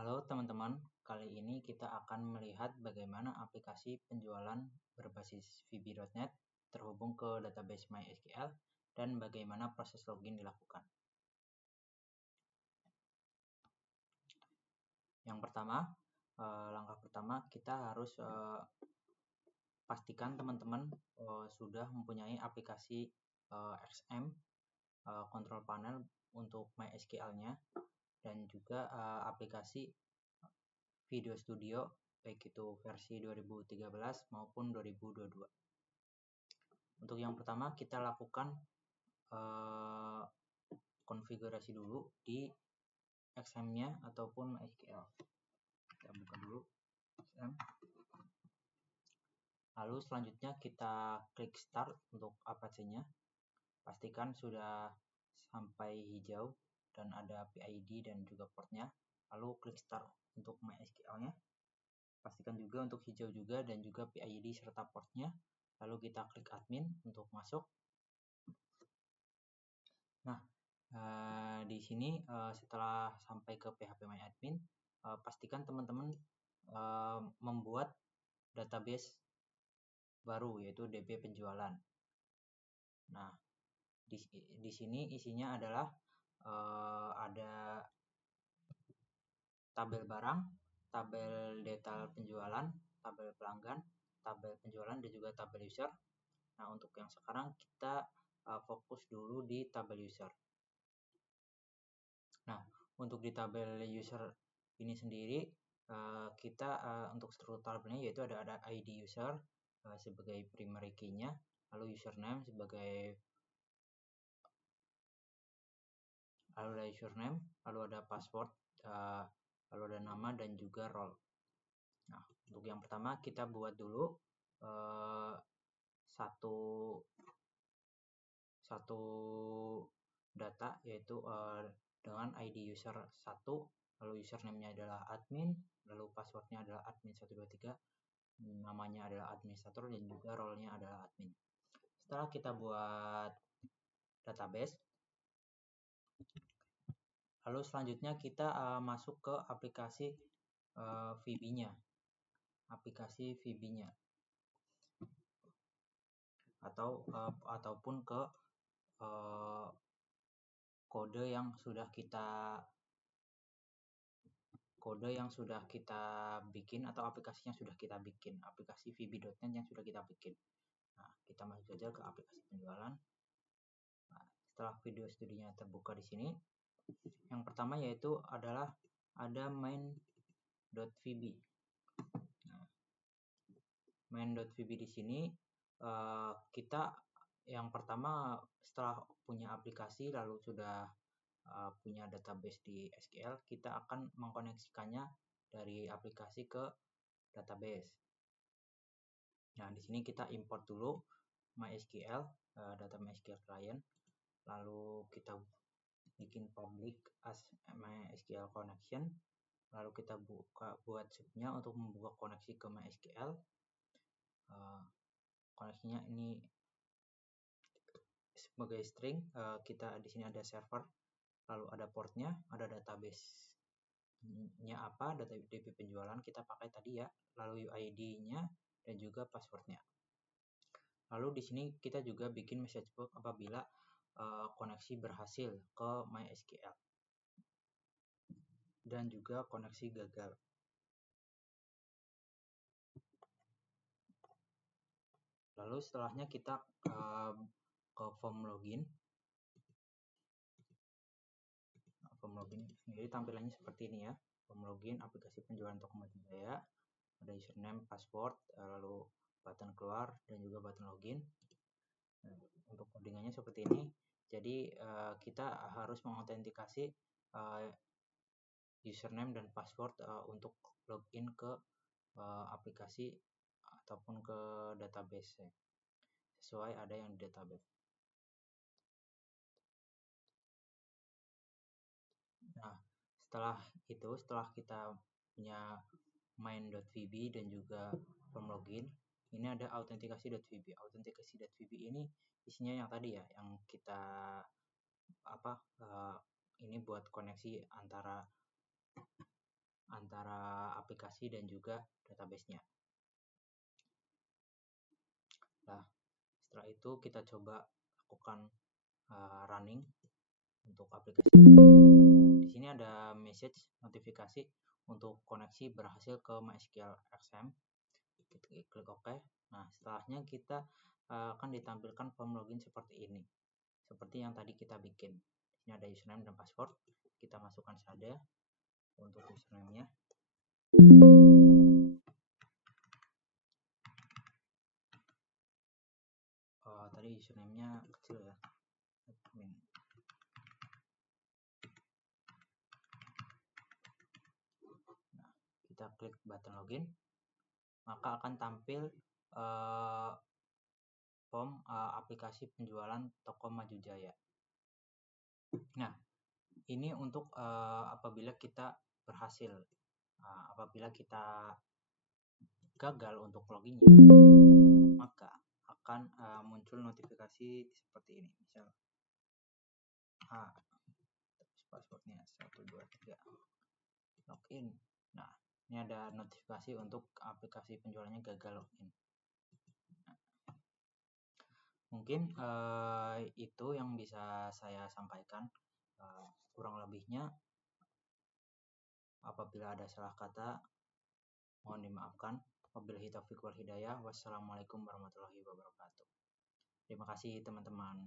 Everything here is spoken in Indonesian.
Halo teman-teman, kali ini kita akan melihat bagaimana aplikasi penjualan berbasis VB.NET terhubung ke database MySQL dan bagaimana proses login dilakukan. Yang pertama, langkah pertama kita harus pastikan teman-teman sudah mempunyai aplikasi XM Control Panel untuk MySQL-nya dan juga aplikasi Video Studio baik itu versi 2013 maupun 2022. Untuk yang pertama kita lakukan konfigurasi dulu di XM-nya ataupun MySQL. Kita buka dulu XM. Lalu selanjutnya kita klik start untuk Apache-nya. Pastikan sudah sampai hijau dan ada PID dan juga portnya. Lalu klik start untuk MySQL-nya. Pastikan juga untuk hijau juga dan juga PID serta portnya. Lalu kita klik admin untuk masuk. Nah, di sini setelah sampai ke phpMyAdmin, pastikan teman-teman membuat database baru yaitu DB penjualan. Nah, di sini isinya adalah ada tabel barang, tabel detail penjualan, tabel pelanggan, tabel penjualan dan juga tabel user. Nah, untuk yang sekarang kita fokus dulu di tabel user. Nah, untuk di tabel user ini sendiri kita untuk struktur tabelnya yaitu ada ID user sebagai primary key-nya, lalu username lalu ada password, lalu ada nama dan juga role. Nah, untuk yang pertama kita buat dulu satu data yaitu dengan ID user 1, lalu username-nya adalah admin, lalu password-nya adalah admin123, namanya adalah administrator dan juga role-nya adalah admin. Setelah kita buat database, lalu selanjutnya kita masuk ke aplikasi VB-nya. Ataupun ke kode yang sudah kita bikin atau aplikasi yang sudah kita bikin, aplikasi VB.NET yang sudah kita bikin. Nah, kita masuk saja ke aplikasi penjualan. Nah, setelah video studinya terbuka di sini, yang pertama yaitu adalah ada main.vb. Nah, main.vb di sini kita yang pertama setelah punya aplikasi lalu sudah punya database di SQL, kita akan mengkoneksikannya dari aplikasi ke database. Nah, di sini kita import dulu MySQL, data MySQL client, lalu kita bikin public as MySQL connection, lalu kita buat subnya untuk membuka koneksi ke MySQL. Koneksinya ini sebagai string, kita di sini ada server, lalu ada portnya, ada database-nya apa, data DB penjualan kita pakai tadi ya, lalu UID-nya dan juga password-nya. Lalu di sini kita juga bikin message box apabila koneksi berhasil ke MySQL dan juga koneksi gagal. Lalu setelahnya kita ke form login. Form login sendiri tampilannya seperti ini ya. Form login aplikasi penjualan Tokopedia Jaya, ada username, password, lalu button keluar dan juga button login. Untuk codingannya seperti ini. Jadi kita harus mengautentikasi username dan password untuk login ke aplikasi ataupun ke database sesuai ada yang di database. Nah, setelah kita punya main.vb dan juga form login, ini ada autentikasi.vb. Autentikasi.vb ini isinya yang tadi ya, yang kita ini buat koneksi antara antara aplikasi dan juga database-nya. Nah, setelah itu kita coba lakukan running untuk aplikasinya. Di sini ada message notifikasi untuk koneksi berhasil ke MySQL XM. Kita klik OK. Nah, setelahnya kita akan ditampilkan form login seperti ini. Seperti yang tadi kita bikin. Di sini ada username dan password. Kita masukkan saja untuk username-nya. Tadi username-nya kecil ya. Nah, kita klik button login, maka akan tampil form aplikasi penjualan toko Maju Jaya. Nah, ini untuk apabila kita berhasil. Apabila kita gagal untuk loginnya, maka akan muncul notifikasi seperti ini. Misal passwordnya 123 login. Nah, ini ada notifikasi untuk aplikasi penjualannya gagal login. Mungkin itu yang bisa saya sampaikan. Kurang lebihnya, apabila ada salah kata, mohon dimaafkan. Wabillahi taufiq wal hidayah. Wassalamualaikum warahmatullahi wabarakatuh. Terima kasih teman-teman.